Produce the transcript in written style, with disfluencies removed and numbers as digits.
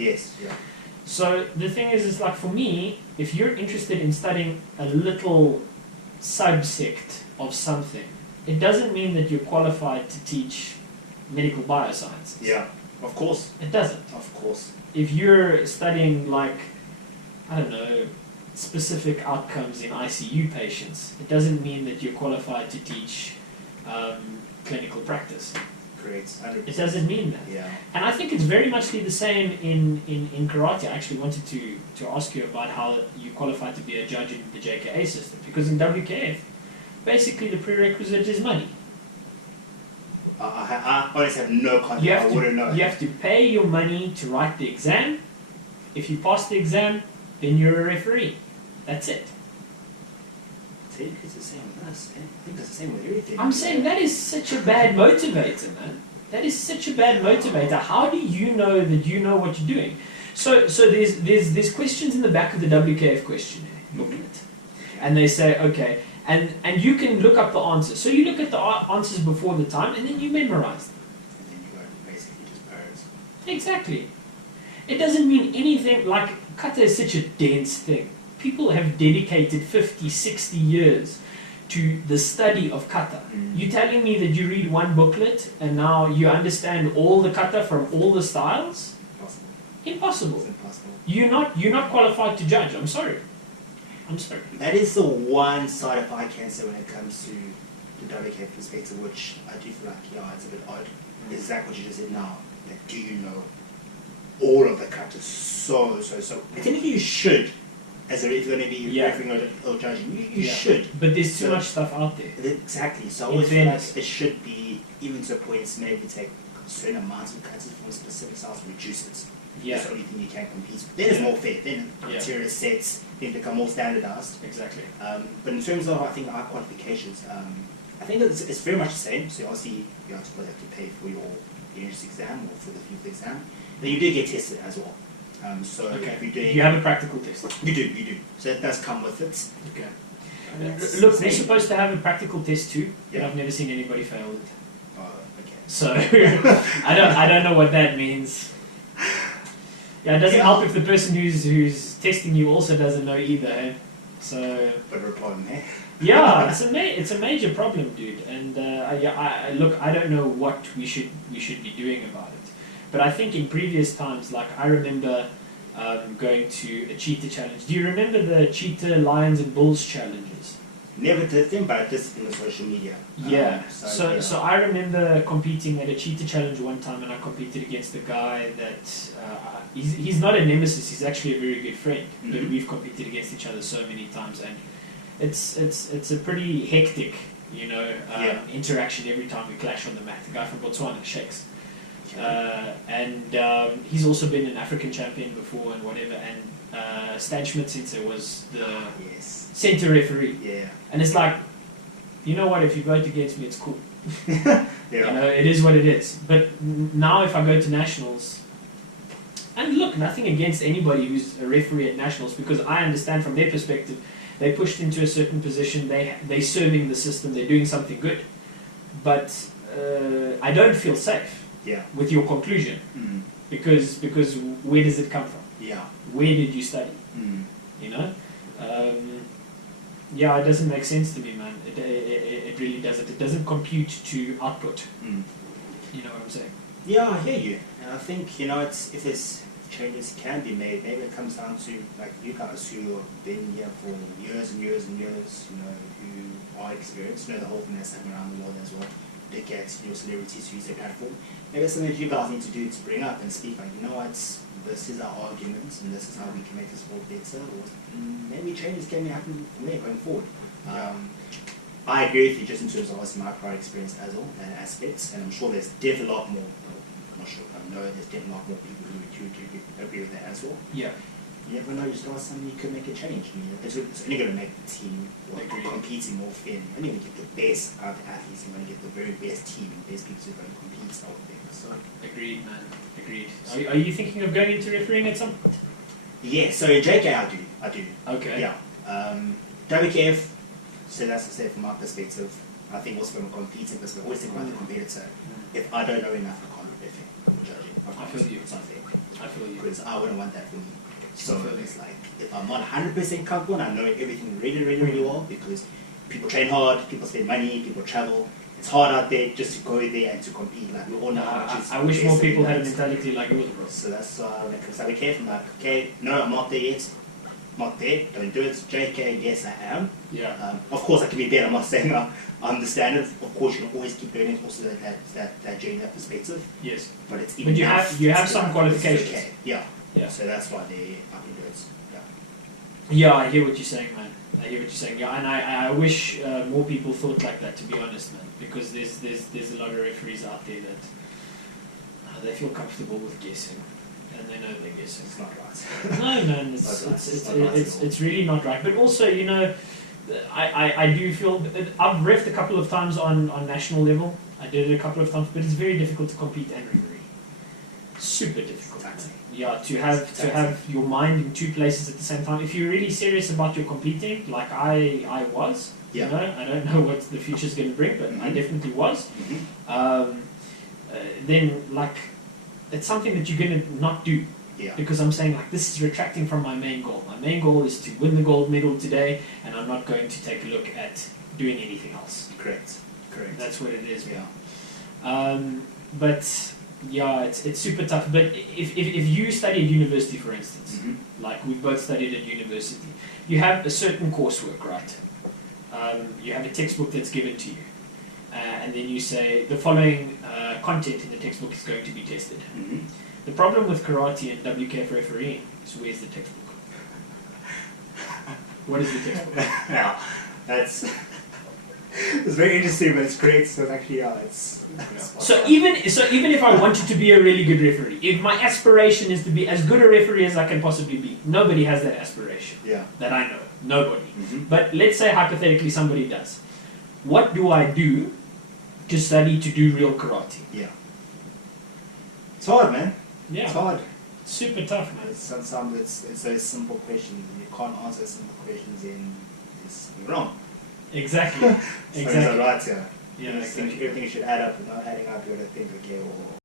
Yes, yeah. So the thing is like for me, if you're interested in studying a little subsect of something, it doesn't mean that you're qualified to teach medical biosciences. Yeah, of course. It doesn't. Of course. If you're studying like, I don't know, specific outcomes in ICU patients, it doesn't mean that you're qualified to teach clinical practice. Correct. 100%. It doesn't mean that. Yeah. And I think it's very much the same in karate. I actually wanted to ask you about how you qualify to be a judge in the JKA system, because in WKF, basically the prerequisite is money. I honestly have no concept. I wouldn't know. You have to pay your money to write the exam. If you pass the exam, then you're a referee. That's it. I think it's the same with us. I think it's the same with everything. I'm saying that is such a bad motivator, man. That is such a bad motivator. How do you know that you know what you're doing? So there's questions in the back of the WKF questionnaire booklet, and they say, okay, and you can look up the answers. So you look at the answers before the time, and then you memorize them. And then you go basically just parrots. Exactly. It doesn't mean anything. Like kata is such a dense thing. People have dedicated 50, 60 years to the study of kata. You're telling me that you read one booklet and now you understand all the kata from all the styles? Impossible. It's impossible. You're not qualified to judge. I'm sorry. That is the one side of I can say when it comes to the WKF perspective, which I do feel like, yeah, it's a bit odd. Is exactly what you just said now. Like, do you know all of the katas? So. Technically you should. If you're going to be refereeing or judging, you should. But there's too much stuff out there. Exactly. So I always feel like it should be, even to a point, maybe take certain amounts of katas from specific styles, reduce it. Yeah. That's the only thing you can compete with. Then it's more fair. Then criteria sets, things become more standardized. Exactly. But in terms of, I think, our qualifications, I think it's very much the same. So obviously, you have to pay for your entrance exam or for the field exam. Then you do get tested as well. You have a practical test. You do. So that does come with it. Okay. Look, we're supposed to have a practical test too, but I've never seen anybody fail it. Okay. So I don't know what that means. Yeah, it doesn't help if the person who's testing you also doesn't know either. Eh? So. But a problem, eh? Yeah, it's a major problem, dude. And look, I don't know what we should be doing about it. But I think in previous times, like I remember going to a cheetah challenge. Do you remember the cheetah, lions and bulls challenges? Never did them, but I did them on social media. Yeah. So I remember competing at a cheetah challenge one time, and I competed against a guy that he's not a nemesis. He's actually a very good friend. Mm-hmm. But we've competed against each other so many times, and it's a pretty hectic, interaction every time we clash on the mat. The guy from Botswana, Shakes. He's also been an African champion before and whatever, and Stan Schmidt-Sintzer was the center referee. Yeah. And it's like, you know what, if you vote against me, it's cool. Yeah. It is what it is. But now if I go to nationals, and look, nothing against anybody who's a referee at nationals, because I understand from their perspective, they pushed into a certain position, they're serving the system, they're doing something good. But I don't feel safe. Yeah. With your conclusion, because where does it come from? Yeah. Where did you study? It doesn't make sense to me, man. It really doesn't. It doesn't compute to output. You know what I'm saying? Yeah, I hear you. And I think if there's changes can be made, maybe it comes down to like you guys who have been here for years and years and years. Who are experienced, the whole thing that's happening around the world as well. They get celebrities to use their platform. Maybe it's something that you guys need to do to bring up and speak like, this is our argument and this is how we can make this world better, or maybe changes can happen from there going forward. I agree with you just in terms of obviously my prior experience as well and aspects, and I'm sure there's definitely a lot more, I'm not sure, I know there's definitely a lot more people who would agree with that as well. Yeah. You never know, just got something you could make a change. It's only going to make the team competing more fair. You're only going to get the best out of the athletes. You're going to get the very best team, best people who are going to compete out there. So. Agreed, man. Agreed. Are you thinking of going into refereeing at some point? Yeah, so JKA I do. Okay. Yeah. WKF, so that's to say from my perspective, I think also from a competing perspective, always think about the competitor. If I don't know enough, I can't do anything. I feel you. Something. I feel you. because I wouldn't want that for me. So I feel it's like, if I'm not 100% comfortable and I know everything really, really, really well, because people train hard, people spend money, people travel. It's hard out there just to go there and to compete. Like, we all know how much I wish more people had a that. mentality like yours, bro. So that's when it comes to WKF, I'm like, okay, no, I'm not there yet. I'm not there, don't do it. JK, yes, I am. Yeah. Of course, I can be better. I'm not saying I understand it. Of course, you can always keep learning. Also, that journey, that perspective. Yes. But it's But you have some qualifications. Okay. Yeah. Yeah. So that's why I can do it. Yeah. Yeah, I hear what you're saying, man. I hear what you're saying. Yeah, and I wish more people thought like that. To be honest, man, because there's a lot of referees out there that they feel comfortable with guessing, and they know they're guessing. It's not right. No, man, it's really not right. But also, you know, I do feel I've reffed a couple of times on national level. I did it a couple of times, but it's very difficult to compete and referee. Super difficult. Yeah, to have your mind in two places at the same time. If you're really serious about your competing, like I was, yeah. You know, I don't know what the future's going to bring, but I definitely was. Then like it's something that you're going to not do. Yeah. Because I'm saying like this is retracting from my main goal. My main goal is to win the gold medal today, and I'm not going to take a look at doing anything else. Correct. That's what it is. Yeah. But yeah, it's super tough. But if you study at university, for instance, like we both studied at university, you have a certain coursework, right? You have a textbook that's given to you, and then you say the following content in the textbook is going to be tested. The problem with karate and WKF refereeing is where's the textbook? What is the textbook? Yeah, that's it's very interesting, but it's great. So it's actually, it's. So even if I wanted to be a really good referee, if my aspiration is to be as good a referee as I can possibly be, nobody has that aspiration. Yeah. That I know, nobody. But let's say hypothetically somebody does. What do I do to study to do real karate? Yeah. It's hard, man. Yeah. It's hard. Super tough, man. Sometimes it's those simple questions, and you can't answer simple questions in it's wrong. Exactly. So it's right, yeah. Yeah, I think everything should add up, and not adding up, you gotta think, okay, well,